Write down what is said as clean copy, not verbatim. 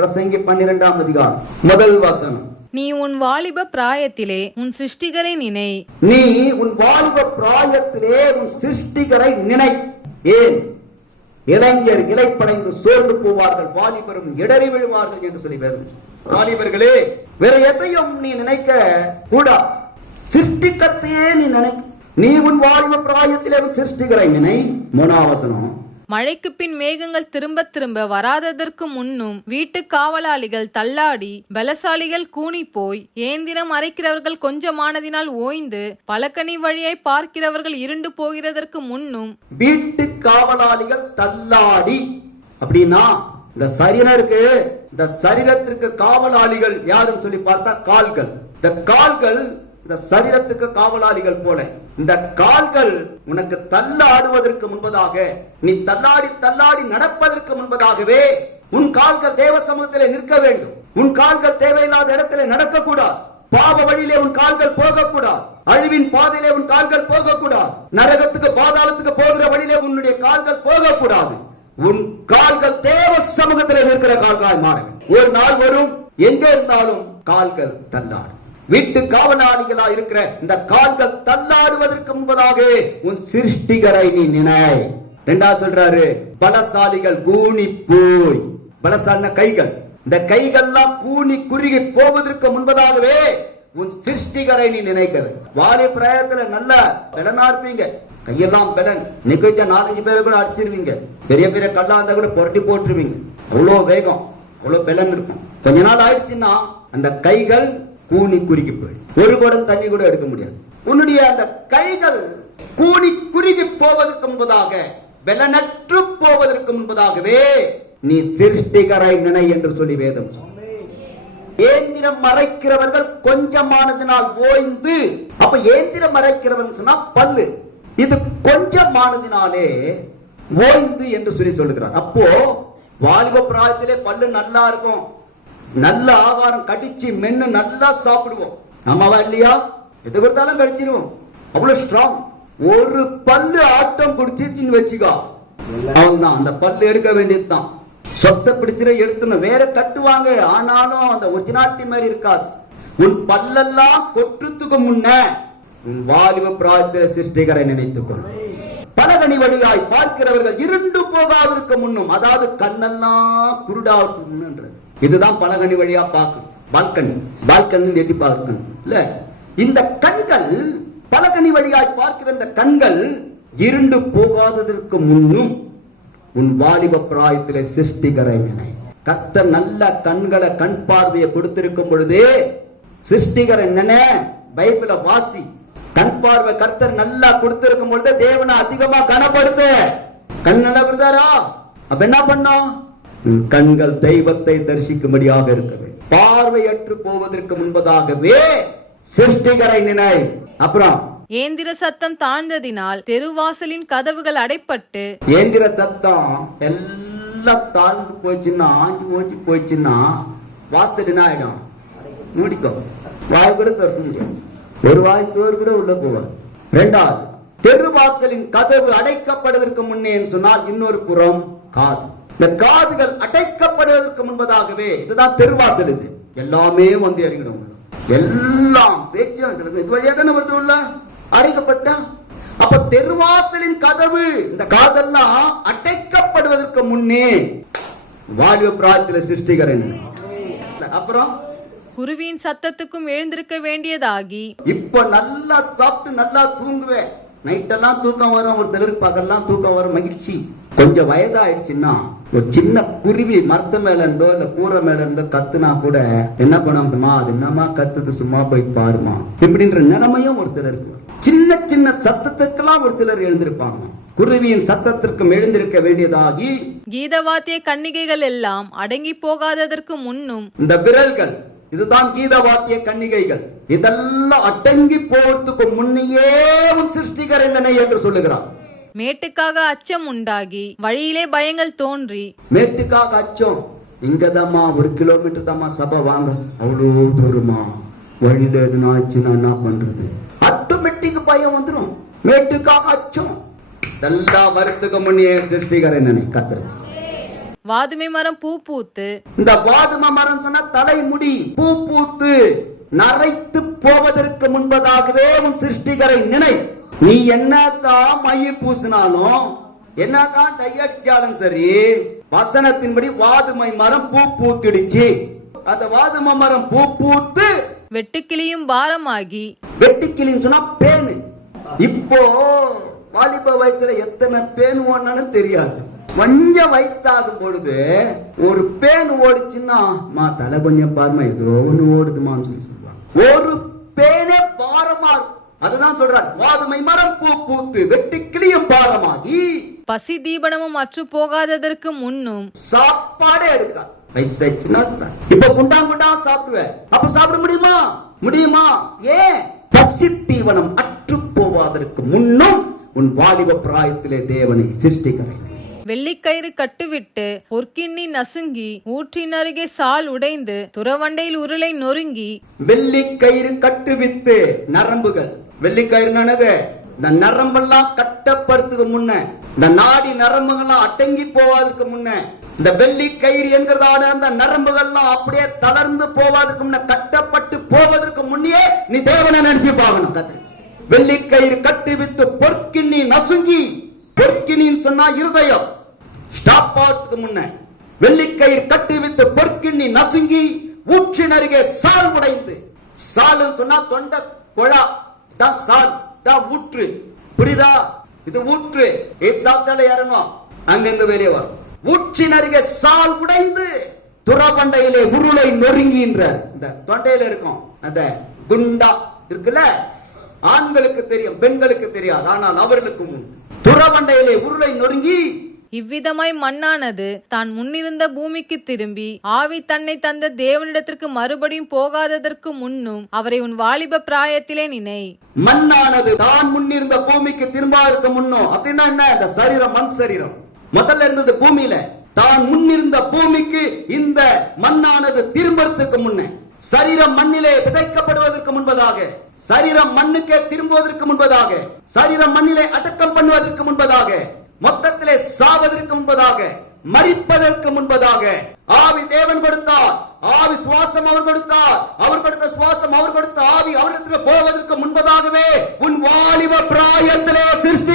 பிரசங்கி 12ஆம் அதிகாரம் முதல் வசனம். நீ உன் வாலிப பிராயத்திலே உன் சிருஷ்டிகரை நினை. நீ உன் வாலிப பிராயத்திலே உன் சிருஷ்டிகரை நினை. ஏன்? இளைஞர் இளைப்படைந்து சோர்ந்து போவார்கள், வாலிபரும் இடறி விழுவார்கள் என்று சொல்லி வேதம். வாலிபர்களே, வேற எதையும் நீ நினைக்க கூடாது, சிருஷ்டிகத்தையே நீ நினை. நீ உன் வாலிப பிராயத்திலே உன் சிருஷ்டிகரை நினை. 3ஆம் வசனம். மழைக்கு பின் மேகங்கள் திரும்ப திரும்ப வராததற்கு முன்னும் வீட்டு காவலாளிகள் தள்ளாடி பலசாலிகள் கூனி போய் ஏந்திரம் அரைக்கிறவர்கள் கொஞ்சமானதினால் ஓய்ந்து பலகனி வழியை பார்க்கிறவர்கள் இருண்டு போகிறதற்கு முன்னும். வீட்டு காவலாளிகள் தள்ளாடி அப்படின்னா இந்த சரீரம் இருக்கு, இந்த சரீரத்திற்கு காவலாளிகள் யாருன்னு சொல்லி பார்த்தா கால்கள். இந்த கால்கள் இந்த சரீரத்துக்கு காவலாளிகள் போல. இந்த கால்கள் உனக்கு தள்ளாடுவதற்கு முன்பதாக, நீ தள்ளாடி தள்ளாடி நடப்பதற்கு முன்பதாகவே உன் கால்கள் தேவ சமூகத்திலே நிற்க வேண்டும். உன் கால்கள் தேவையில்லாத இடத்திலே நடக்கக்கூடாது. பாவ வழியிலே உன் கால்கள் போகக்கூடாது. அழிவின் பாதையிலே உன் கால்கள் போகக்கூடாது. நரகத்துக்கு பாதாளத்துக்கு போகிற வழியிலே உன்னுடைய கால்கள் போகக்கூடாது. உன் கால்கள் தேவ சமூகத்திலே நிற்கிற கால்களாய் மாற வேண்டும். ஒரு நாள் வரும், எங்க இருந்தாலும் கால்கள் தள்ளாடும். வீட்டு காவலாளிகளா இருக்கிற இந்த கால்கள் தள்ளாடுவதற்கு முன்பதாக உன் சிருஷ்டிகரை நீ நினை. 2 சொல்றாரு, பலசாலிகள் கூனி போய். பலசாலின கைகள், இந்த கைகள்லாம் கூனி குறுகி போவதற்கு முன்பதாகவே உன் சிருஷ்டிகரை நீ நினைக்கிற. வாலி பிராயத்துல நல்ல பலனா இருப்பீங்க, கையெல்லாம் பலன். நிகழ்ச்ச 4-5 பேரை கூட அடிச்சிருவீங்க. பெரிய பெரிய கல்லா இருந்தா கூட புரட்டி போட்டுருவீங்க. அவ்வளவு வேகம், அவ்வளவு பலன் இருக்கும். கொஞ்ச நாள் ஆயிடுச்சுன்னா அந்த கைகள் கூனி குறுகி போயிடும். ஒரு குடம் தண்ணி கூட எடுக்க முடியாது. உன்னுடைய அந்த கைகள் கூனி குறுகி போவதற்கு முன்பதாக, பலனற்று போவதற்கு முன்பதாகவே நீ சிருஷ்டிகரை நினை என்று சொல்லி வேதம். ஏந்திரம் மறைக்கிறவர்கள் கொஞ்சமானதினால் ஓய்ந்து. அப்ப ஏந்திரம் மறைக்கிறவன் சொன்னா பல்லு, இது கொஞ்சமானதினாலே ஓய்ந்து என்று சொல்லி சொல்லுகிறார். அப்போ வாலிப பிராயத்திலே பல்லு நல்லா இருக்கும், நல்ல ஆகாரம் கடிச்சு மென்னு நல்லா சாப்பிடுவோம். ஆமாவா இல்லையா? எது கொடுத்தாலும் கடிச்சிருவோம், அவ்வளவு ஸ்ட்ராங். ஒரு பல்லு ஆட்டம் பிடிச்சிருச்சுன்னு வச்சுக்கோ, அவன்தான் அந்த பல்லு எடுக்க வேண்டியதுதான். சொத்தை பிடிச்சிட எடுத்துணும், வேற கட்டுவாங்க, ஆனாலும் அந்த ஒரிஜினாலிட்டி மாதிரி இருக்காது. உன் பல்லெல்லாம் கொட்டுறதுக்கு முன்ன உன் வாலிப பிராயத்திலே சிருஷ்டிகரை நினைத்துக்கொள். பலகனி வழியாய் பார்க்கிறவர்கள் இருண்டு போகாதற்கு முன்னும், அதாவது கண்ணெல்லாம் குருடாவதுக்கு முன்னுன்றது. இதுதான் பலகனி வழியா பார்க்கும். பால்கனி எட்டி பார்க்கணும் இல்ல. இந்த கண்கள், பலகனி வழியாய் பார்க்கிற இந்த கண்கள் இருண்டு போகாததற்கு முன்னும் உன் வாலிப பிராயத்திலே சிருஷ்டிகரை நினை. கர்த்தர் நல்ல கண்களை, கண் பார்வையை கொடுத்திருக்கும் பொழுதே சிருஷ்டிகரை நினை. பைபிள வாசி. கண் பார்வை கர்த்தர் நல்லா கொடுத்திருக்கும் பொழுது தேவனை அதிகமா கனப்படுத்த. கண் நல்லா விருதாரா, அப்ப என்ன பண்ணோம்? கண்கள் தெய்வத்தை தரிசிக்கும்படியாக இருக்க வேண்டும். பார்வையற்று போவதற்கு முன்பதாகவே சிருஷ்டிகரை நினை. அப்புறம் ஏந்திர சத்தம் தாழ்ந்ததினால் தெருவாசலின் கதவுகள் அடைப்பட்டு. ஏந்திர சத்தம் எல்லாம் தாழ்ந்து போச்சுன்னா, ஆஞ்சி ஓஞ்சி போச்சுன்னா வாசல் என்ன ஆயிடும்? மூடிக்கோ. வாய் கூட திறக்க முடியாது, ஒரு வாய் சோறு கூட உள்ள போவார். 2வது, தெருவாசலின் கதவு அடைக்கப்படுவதற்கு முன்னே சொன்னால் இன்னொரு புறம் காது. இந்த காதுகள் அடைக்கப்படுவதற்கு முன்பதாகவே, இதுதான் தெருவாசல். இது எல்லாமே வந்து அறிவிடும், எல்லாம் பேச்சு இது வழியா தானே வருது உள்ள அடைக்கப்பட்டா. அப்ப தெருவாசலின் கதவு, இந்த காதெல்லாம் அடைக்கப்படுவதற்கு முன்னே வாலிப பிராயத்திலே சிருஷ்டிகரை நினை. அப்புறம் குருவியின் சத்தத்துக்கும் எழுந்திருக்க வேண்டியதாகி. இப்ப நல்லா சாப்பிட்டு நல்லா தூங்குவேன். நைட்டெல்லாம் தூக்கம் வரும், ஒரு சிலருக்கு பகல்லாம் தூக்கம் வரும், மகிழ்ச்சி. கொஞ்சம் வயதாயிடுச்சுன்னா ஒரு சின்ன குருவி மரத்து மேல இருந்தோ இல்ல கூரை மேல இருந்தோ கத்துனா கூட என்ன பண்ணுமா, அது என்னமா கத்துது, சும்மா போய் பாருமா, இப்படின்ற நிலைமையும் ஒரு சிலருக்கு. சின்ன சின்ன சத்தத்துக்கெல்லாம் ஒரு சிலர் எழுந்திருப்பாங்க. குருவியின் சத்தத்திற்கும் எழுந்திருக்க வேண்டியதாகி. கீதவாத்திய கன்னிகைகள் எல்லாம் அடங்கி போகாததற்கு முன்னும். இந்த விரல்கள், இதுதான் கீதவாத்திய கன்னிகைகள், இதெல்லாம் அடங்கி போவதற்கு முன்னையே உன் சிருஷ்டிகர் என்னை என்று சொல்லுகிறார். மேட்டுக்காக அச்சம் உண்டாகி வழியிலே பயங்கள் தோன்றி. மேட்டுக்காக அச்சம், இங்கதாம்மா 1 கிலோமீட்டர் தாம்மா சபை, வாங்க அவ்வளோ தூரமா, வழியில எதுனா ஆச்சுன்னா என்ன பண்றது? ஆட்டோமேட்டிக் பயம் வந்துடும். மேட்டுக்காக அச்சம், எல்லா வருத்துக்கு முன்னே சிருஷ்டிகர் என்னை கத்தர் வாதுமை மரம் பூ பூத்து. இந்த வாதுமை மரம் சொன்னா தலைமுடி பூ பூத்து நரைத்து போவதற்கு முன்பதாகவே உன் சிருஷ்டிகரை நினை. நீ என்னதான் மைய பூசினாலும் என்னதான் டையடிச்சாலும் சரி, வசனத்தின்படி வாதுமை மரம் பூ பூத்திடுச்சு. அந்த வாதுமை மரம் பூ பூத்து வெட்டுக்கிளியும் பாரமாகி. வெட்டுக்கிளின்னு சொன்னா பேனு. இப்போ வாலிப வயசுல எத்தனை பேன் ஓடினாலும் தெரியாது. கொஞ்சம் வயசாகும் பொழுது ஒரு பேன் ஓடிச்சுன்னா தலை கொஞ்சம் பாருமா ஏதோ ஒண்ணு ஓடுதுமான்னு சொல்லி சொல்லுவாங்க. ஒரு பேனே பாரமா. அதுதான் சொல்றார், வாதுமை மரம் பூ பூத்து வெட்டுக்கிளியும் பாரமாகி. பசி தீபனமும் அற்று போகாததற்கு முன்னும் சாப்பாடே எடுக்க வயசாச்சுன்னா இப்ப குண்டா சாப்பிடுவேன். அப்ப சாப்பிட முடியுமா? முடியுமா? ஏன்? பசி தீவனம் அற்று போவதற்கு முன்னும் உன் வாலிப பிராயத்திலே தேவனை சிருஷ்டிக்கிறேன். வெள்ளிக்கயிறு கட்டுவிட்டு பொற்கிண்ணி நசுங்கி ஊற்றின் அருகே சால் உடைந்து துறவண்டையில் உருளை நொறுங்கி. வெள்ளிக்கயிறு கட்டுவித்து நரம்புகள். வெள்ளிக்கயிறு இந்த நரம்பெல்லாம் கட்டப்படுறதுக்கு முன்ன, இந்த நாடி நரம்புகள்லாம் அடங்கி போவதற்கு முன்ன, இந்த வெள்ளிக்கயிறு என்கிறதான அந்த நரம்புகள்லாம் அப்படியே தளர்ந்து போவதற்கு முன்ன, கட்டப்பட்டு போவதற்கு முன்னே நீ தேவனை நினைச்சு பார்க்கணும். வெள்ளிக்கயிறு கட்டுவித்து பொற்கிண்ணி நசுங்கி. பொற்கிணின்னு சொன்னா இருதயம். ஸ்டாப் ஆகிறதுக்கு முன்ன வெள்ளிக்கயிறு கட்டுவித்து பொற்கிண்ணி நசுங்கி ஊற்றின் அருகே சால் உடைந்து. சால் சொன்னா தொண்டை கொழா தான், சால் தான் ஊற்று. புரியுதா? இது ஊற்று. சாப்பிட்டாலே இறங்கும், அங்கிருந்து வெளியே வரும். ஊற்றின் அருகே சால் உடைந்து துறவண்டையிலே உருளை நொறுங்கின்றார். இந்த தொண்டையில இருக்கும் அந்த குண்டா இருக்குல்ல, ஆண்களுக்கு தெரியும், பெண்களுக்கு தெரியாது, ஆனால் அவர்களுக்கு முன் துறவண்டையிலே உருளை நொறுங்கி. இவ்விதமாய் மண்ணானது தான் முன்னிருந்த பூமிக்கு திரும்பி ஆவி தன்னை தந்த தேவனிடத்திற்கு மறுபடியும் போகாததற்கு முன்னும் அவரை உன் வாலிப பிராயத்திலே நினை. மண்ணானது தான் முன்னிருந்த பூமிக்கு திரும்பாதற்கு முன்னும் அப்படின்னா என்ன? இந்த சரீரம் மண் சரீரம் முதல்ல இருந்தது பூமியில. தான் முன்னிருந்த பூமிக்கு இந்த மண்ணானது திரும்பறதுக்கு முன்ன, சரீரம் மண்ணிலே விதைக்கப்படுவதற்கு முன்பதாக, சரீரம் மண்ணுக்கே திரும்புவதற்கு முன்பதாக, சரீரம் மண்ணிலே அடக்கம் பண்ணுவதற்கு முன்பதாக, மொத்தத்திலே சாவதற்கு முன்பதாக, மரிப்பதற்கு முன்பதாக ஆவி தேவன் கொடுத்தார். ஆவி சுவாசம் அவர் கொடுத்தார். அவர் கொடுத்த சுவாசம், அவர் கொடுத்த ஆவி அவரிடத்தில் போவதற்கு முன்பதாகவே உன் வாலிப பிராயத்திலே சிருஷ்டி